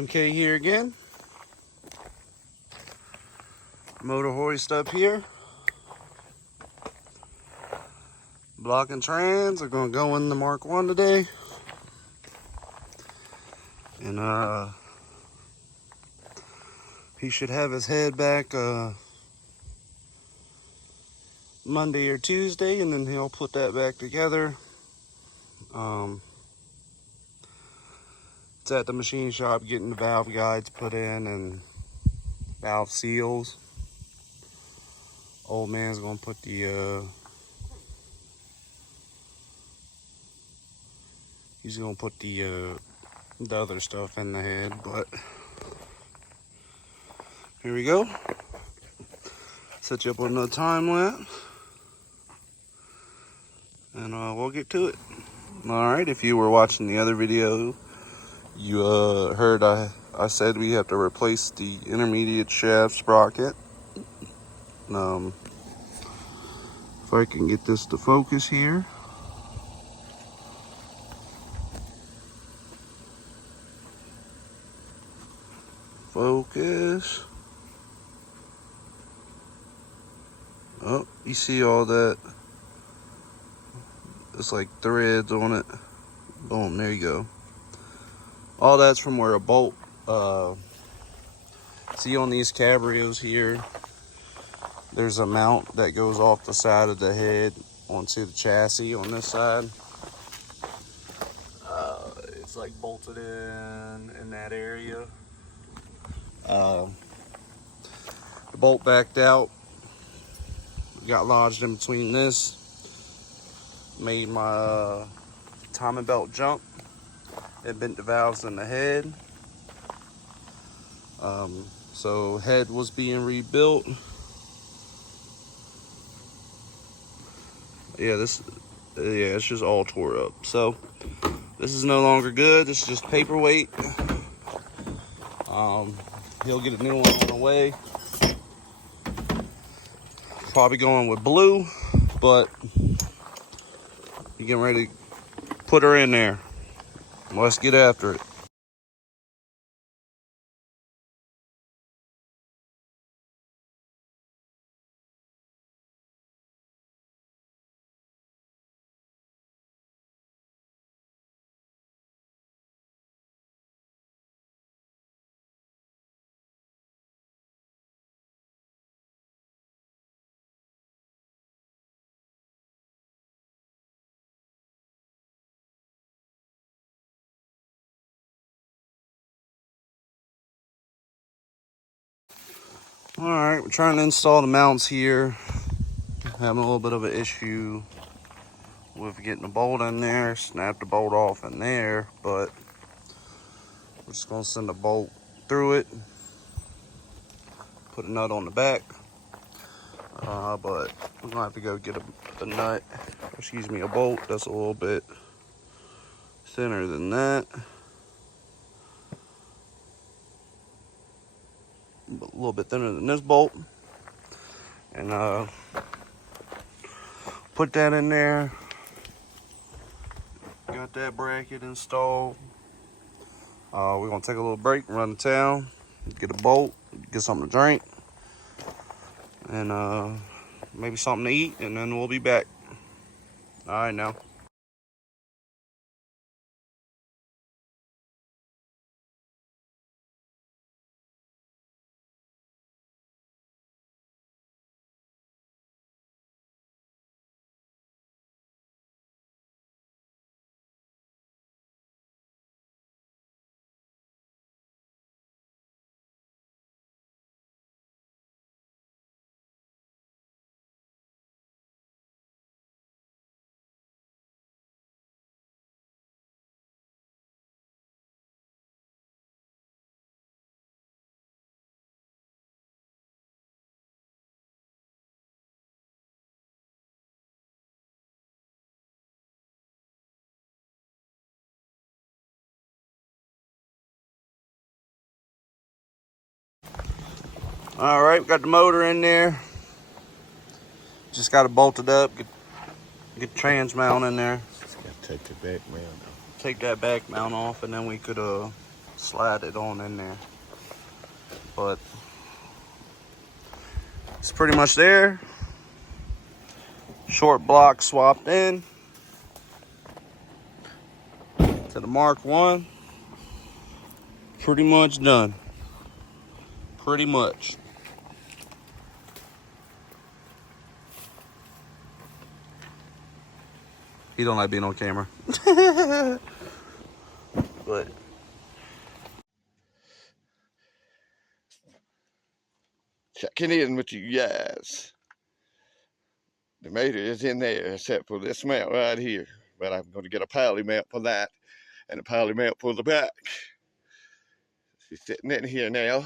MK here again. Motor hoist up here. Block and trans are going to go in the Mark 1 today. And he should have his head back Monday or Tuesday, and then he'll put that back together. It's at the machine shop getting the valve guides put in and valve seals. Old man's gonna put the he's gonna put the other stuff in the head, but here we go. Set you up with another time lapse, and we'll get to it. All right, if you were watching the other video, you heard I said we have to replace the intermediate shaft sprocket. If I can get this to focus here. Focus. Oh, you see all that? It's like threads on it. Boom, there you go. All that's from where a bolt, see on these cabrios here, there's a mount that goes off the side of the head onto the chassis on this side. It's like bolted in that area. The bolt backed out, got lodged in between this, made my timing belt jump. It bent the valves in the head. So head was being rebuilt. Yeah, it's just all tore up. So this is no longer good. This is just paperweight. He'll get a new one on the way. Probably going with blue, but you getting ready to put her in there. Let's get after it. All right, we're trying to install the mounts here. Having a little bit of an issue with getting the bolt in there. Snap the bolt off in there, but we're just gonna send a bolt through it. Put a nut on the back. But we're gonna have to go get a nut, a bolt that's a little bit thinner than that. A little bit thinner than this bolt. And put that in there. Got that bracket installed. We're gonna take a little break, run to town, get a bolt, get something to drink, and maybe something to eat, and then we'll be back. All right, now. All right, we got the motor in there. Just got it bolted up. Get the trans mount in there. Just gotta take the back mount off. Take that back mount off, and then we could slide it on in there. But it's pretty much there. Short block swapped in to the Mark 1. Pretty much done. Pretty much. He don't like being on camera. But checking in with you guys. The motor is in there except for this mount right here. But I'm going to get a poly mount for that and a poly mount for the back. She's sitting in here now.